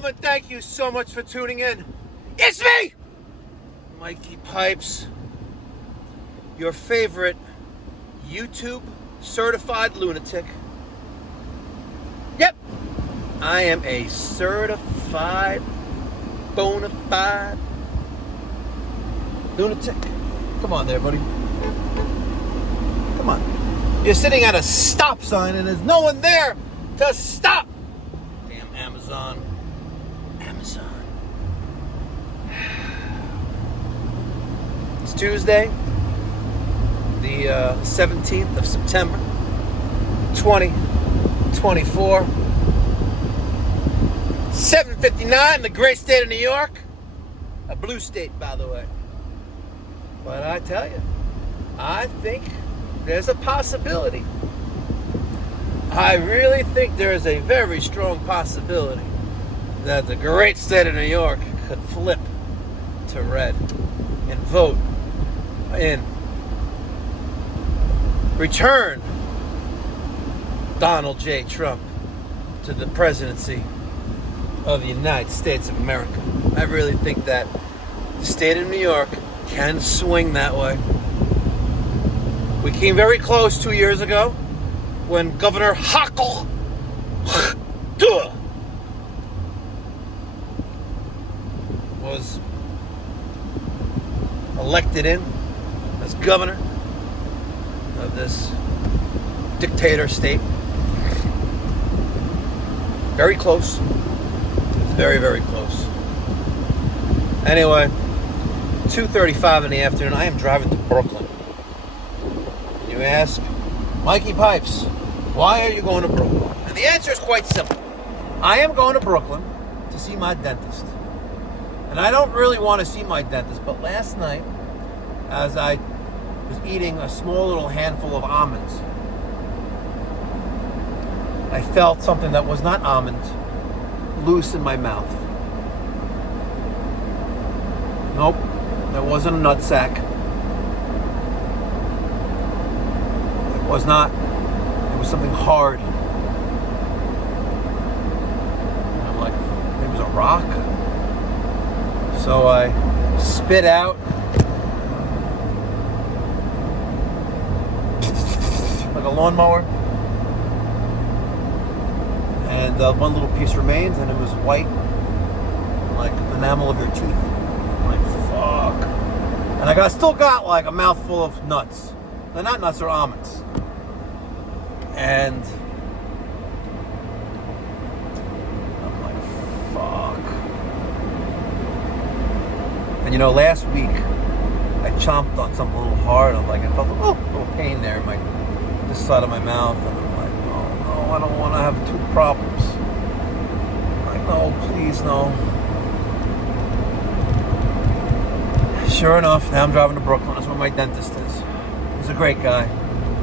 gentlemen, thank you so much for tuning in. It's me, Mikey Pipes, your favorite YouTube certified lunatic. Yep, I am a certified, bona fide lunatic. Come on there, buddy. Come on. You're sitting at a stop sign and there's no one there to stop. Damn Amazon. It's Tuesday, the 17th of September, 2024. 7:59 in the great state of New York. A blue state, by the way. But I tell you, I think there's a possibility. I really think there is a very strong possibility that the great state of New York could flip to red and vote in return Donald J. Trump to the presidency of the United States of America. I really think that the state of New York can swing that way. We came very close 2 years ago when Governor Hochul was elected in as governor of this dictator state. Very close. Very, very close. Anyway, 2:35 in the afternoon. I am driving to Brooklyn. You ask, Mikey Pipes, why are you going to Brooklyn? And the answer is quite simple. I am going to Brooklyn to see my dentist. And I don't really want to see my dentist, but last night, as I was eating a small little handful of almonds, I felt something that was not almond loose in my mouth. Nope, that wasn't a nutsack. It was not. It was something hard. And I'm like, it was a rock. So I spit out like a lawnmower. And one little piece remains, and it was white, like the enamel of your teeth. I'm like, fuck. And I still got like a mouthful of nuts. They're not nuts, they're almonds. And I'm like, fuck. And you know, last week, I chomped on something a little hard. I'm like, I felt a little pain there in this side of my mouth. And I'm like, oh no, I don't want to have tooth problems. Like, no, please, no. Sure enough, now I'm driving to Brooklyn. That's where my dentist is. He's a great guy.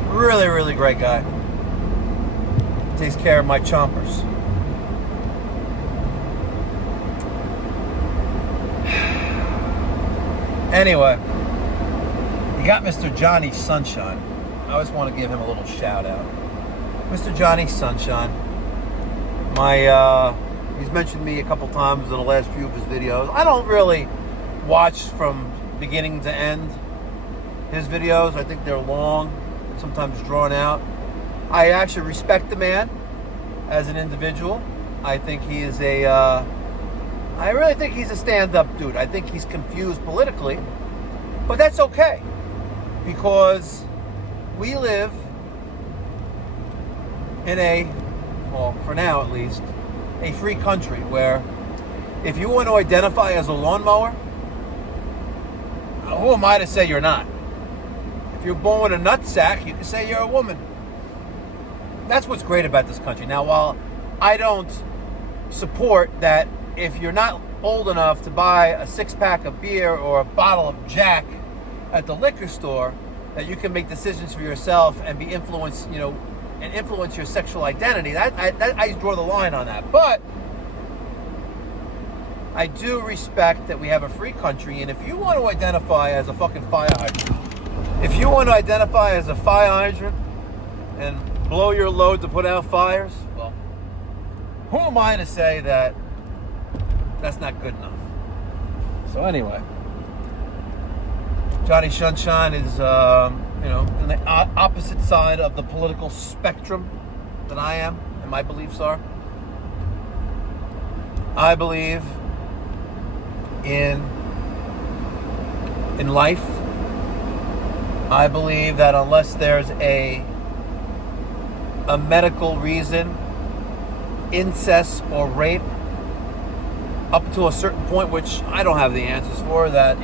Really, really great guy. Takes care of my chompers. Anyway, you got Mr. Johnny Sunshine. I just want to give him a little shout out. Mr. Johnny Sunshine. He's mentioned me a couple times in the last few of his videos. I don't really watch from beginning to end his videos. I think they're long, sometimes drawn out. I actually respect the man as an individual. I think he is I really think he's a stand-up dude. I think he's confused politically, but that's okay, because we live in well, for now at least, a free country where if you want to identify as a lawnmower, who am I to say you're not? If you're born with a nutsack, you can say you're a woman. That's what's great about this country. Now, while I don't support that if you're not old enough to buy a six-pack of beer or a bottle of Jack at the liquor store, that you can make decisions for yourself and be influenced, and influence your sexual identity. I draw the line on that. But I do respect that we have a free country, and if you want to identify as a fucking fire hydrant, if you want to identify as a fire hydrant and blow your load to put out fires, well, who am I to say that That's not good enough. So anyway, Johnny Sunshine is, on the opposite side of the political spectrum that I am, and my beliefs are. I believe in life. I believe that unless there's a medical reason, incest or rape, up to a certain point, which I don't have the answers for, that,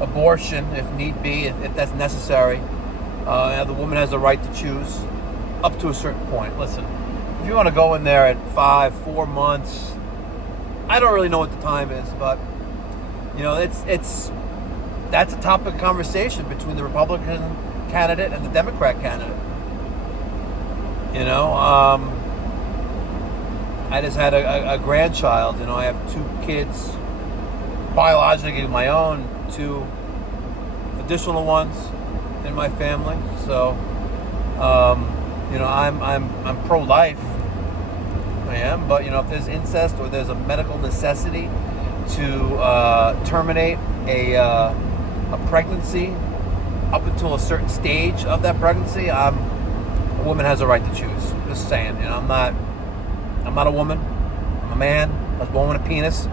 abortion, if need be, if that's necessary, the woman has the right to choose, up to a certain point. Listen, if you want to go in there at 4 months, I don't really know what the time is, but, that's a topic of conversation between the Republican candidate and the Democrat candidate. I just had a grandchild. I have 2 kids, biologically my own, 2 additional ones in my family. So, I'm pro-life. I am, but if there's incest or there's a medical necessity to terminate a pregnancy up until a certain stage of that pregnancy, a woman has a right to choose. Just saying, I'm not a woman. I'm a man. I was born with a penis.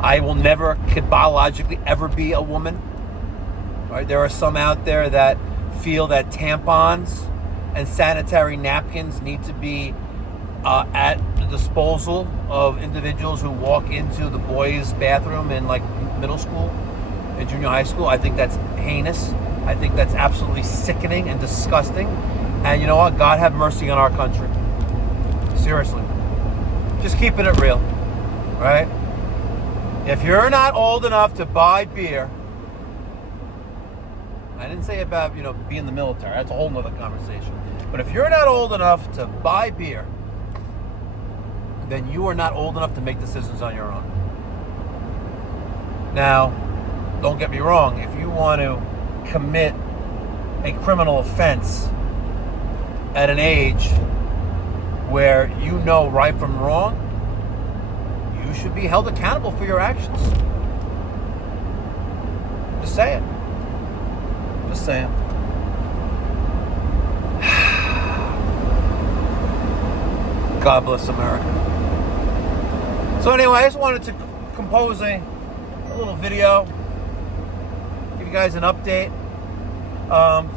I will never, could biologically ever be a woman. Right? There are some out there that feel that tampons and sanitary napkins need to be at the disposal of individuals who walk into the boys' bathroom in like middle school and junior high school. I think that's heinous. I think that's absolutely sickening and disgusting. And you know what? God have mercy on our country. Seriously. Just keeping it real. Right? If you're not old enough to buy beer, I didn't say about, being in the military. That's a whole nother conversation. But if you're not old enough to buy beer, then you are not old enough to make decisions on your own. Now, don't get me wrong. If you want to commit a criminal offense at an age where you know right from wrong, you should be held accountable for your actions. Just saying. Just saying. God bless America. So anyway, I just wanted to compose a little video, give you guys an update.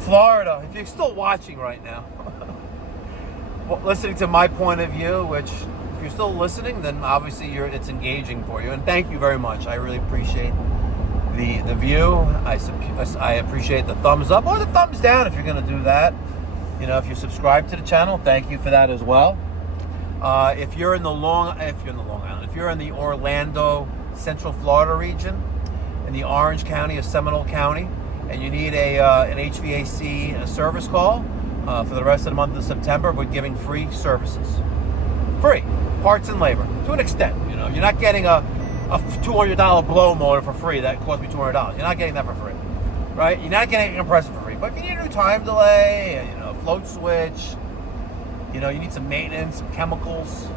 Florida, if you're still watching right now, listening to my point of view, which if you're still listening, then obviously it's engaging for you. And thank you very much. I really appreciate the view. I appreciate the thumbs up or the thumbs down if you're going to do that. If you're subscribed to the channel, thank you for that as well. If you're in the Orlando, Central Florida region, in the Orange County or Seminole County, and you need an HVAC service call for the rest of the month of September, we're giving free services. Free. Parts and labor. To an extent. You're not getting a $200 blow motor for free that cost me $200. You're not getting that for free. Right? You're not getting a compressor for free. But if you need a new time delay, float switch, you need some maintenance, some chemicals,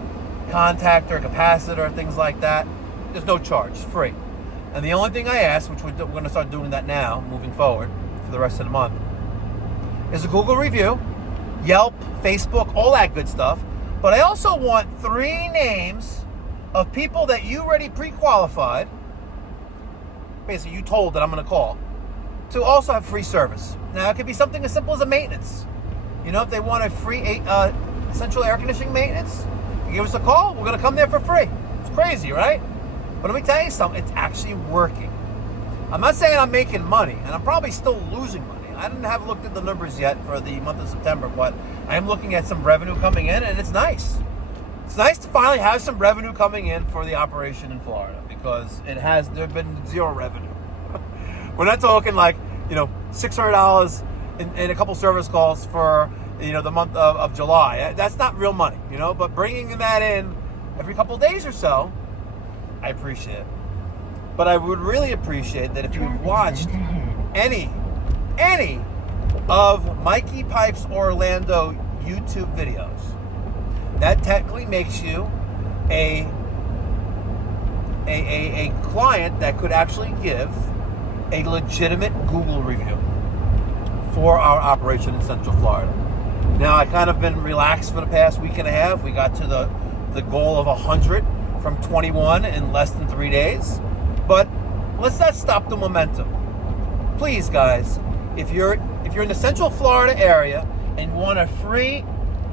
contactor, capacitor, things like that, there's no charge. It's free. And the only thing I ask, which we're going to start doing that now, moving forward for the rest of the month, is a Google review, Yelp, Facebook, all that good stuff. But I also want 3 names of people that you already pre-qualified, basically you told that I'm going to call, to also have free service. Now, it could be something as simple as a maintenance. If they want a free central air conditioning maintenance, you give us a call, we're going to come there for free. It's crazy, right? But let me tell you something, it's actually working. I'm not saying I'm making money, and I'm probably still losing money. I didn't have looked at the numbers yet for the month of September, but I am looking at some revenue coming in, and it's nice. It's nice to finally have some revenue coming in for the operation in Florida, because there's been zero revenue. We're not talking like, $600 in a couple service calls for, the month of July. That's not real money, but bringing that in every couple days or so, I appreciate it. But I would really appreciate that if you've watched any of Mikey Pipes Orlando YouTube videos, that technically makes you a a client that could actually give a legitimate Google review for our operation in Central Florida. Now, I kind of been relaxed for the past week and a half. We got to the goal of 100 from 21 in less than 3 days. But let's not stop the momentum. Please, guys, if you're in the Central Florida area and you want a free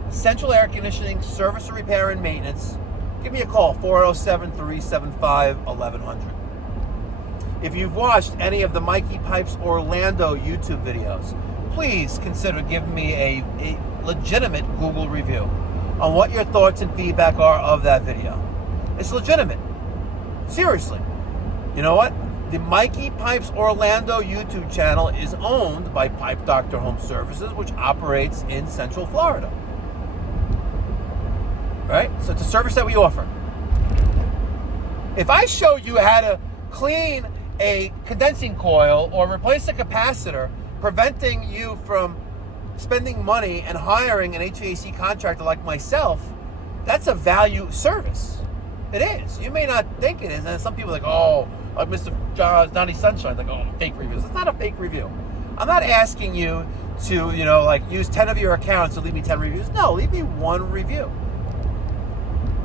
central air conditioning service or repair and maintenance, give me a call, 407-375-1100. If you've watched any of the Mikey Pipes Orlando YouTube videos, please consider giving me a legitimate Google review on what your thoughts and feedback are of that video. It's legitimate. Seriously. You know what? The Mikey Pipes Orlando YouTube channel is owned by Pipe Doctor Home Services, which operates in Central Florida. Right? So it's a service that we offer. If I showed you how to clean a condensing coil or replace a capacitor, preventing you from spending money and hiring an HVAC contractor like myself, that's a value service. It is. You may not think it is, and some people are like, oh, like Mr. Johnny Sunshine, like, oh, fake reviews. It's not a fake review. I'm not asking you to, use 10 of your accounts to leave me 10 reviews. No, leave me one review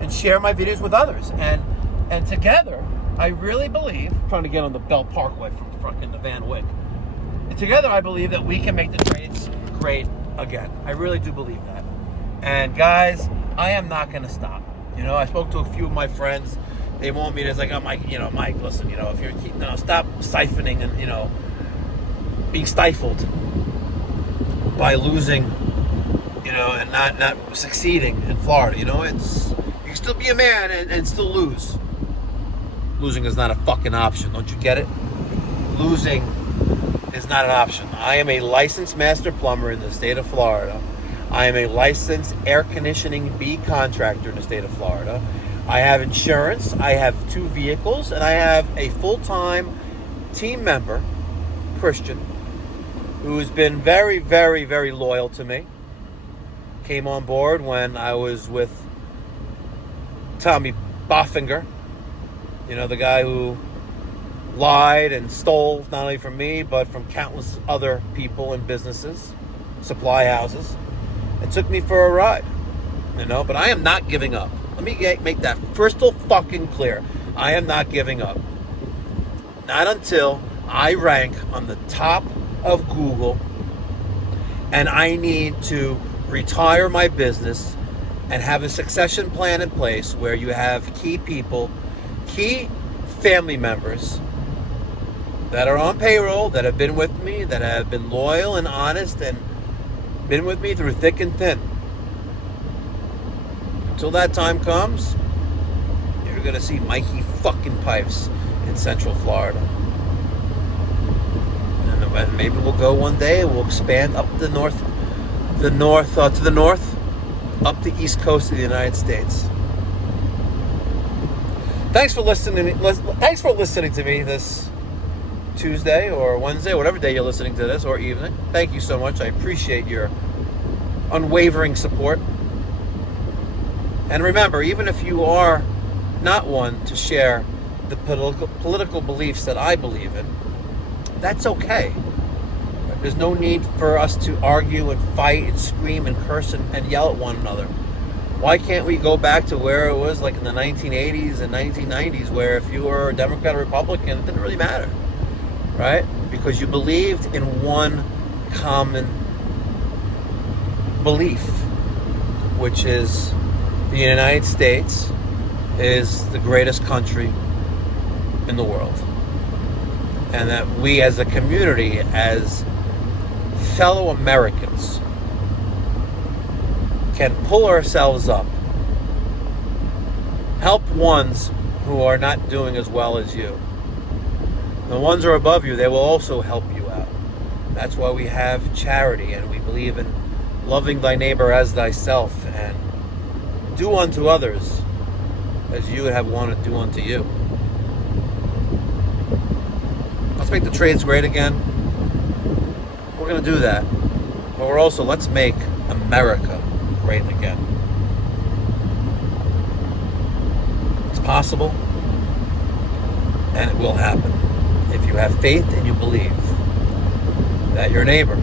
and share my videos with others. And together, I really believe, trying to get on the Bell Parkway from fucking the Van Wyck. And together, I believe that we can make the trades great again. I really do believe that. And guys, I am not going to stop. I spoke to a few of my friends. They want me to, like, Mike, listen, if you're, stop siphoning and, being stifled by losing, and not succeeding in Florida. You can still be a man and still lose. Losing is not a fucking option. Don't you get it? Losing is not an option. I am a licensed master plumber in the state of Florida. I am a licensed air conditioning B contractor in the state of Florida. I have insurance. I have 2 vehicles, and I have a full-time team member, Christian, who's been very, very, very loyal to me. Came on board when I was with Tommy Boffinger, the guy who lied and stole not only from me, but from countless other people and businesses, supply houses, and took me for a ride, but I am not giving up. Let me make that crystal fucking clear. I am not giving up. Not until I rank on the top of Google, and I need to retire my business and have a succession plan in place where you have key people, key family members that are on payroll, that have been with me, that have been loyal and honest and been with me through thick and thin. Until that time comes, you're going to see Mikey fucking Pipes in Central Florida. And maybe we'll go one day, we'll expand up to the north, up the east coast of the United States. Thanks for listening to me this Tuesday or Wednesday, whatever day you're listening to this, or evening. Thank you so much. I appreciate your unwavering support. And remember, even if you are not one to share the political beliefs that I believe in, that's okay. There's no need for us to argue and fight and scream and curse and yell at one another. Why can't we go back to where it was like in the 1980s and 1990s, where if you were a Democrat or Republican, it didn't really matter, right? Because you believed in one common belief, which is the United States is the greatest country in the world. And that we as a community, as fellow Americans, can pull ourselves up, help ones who are not doing as well as you. The ones who are above you, they will also help you out. That's why we have charity, and we believe in loving thy neighbor as thyself, and do unto others as you would have wanted to do unto you. Let's make the trades great again. We're going to do that. But we're also, let's make America great again. It's possible. And it will happen. If you have faith and you believe that your neighbor,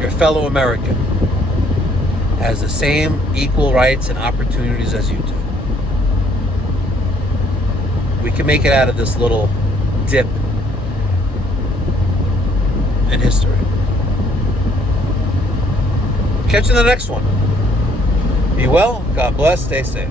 your fellow American, has the same equal rights and opportunities as you do, we can make it out of this little dip in history. Catch you in the next one. Be well, God bless, stay safe.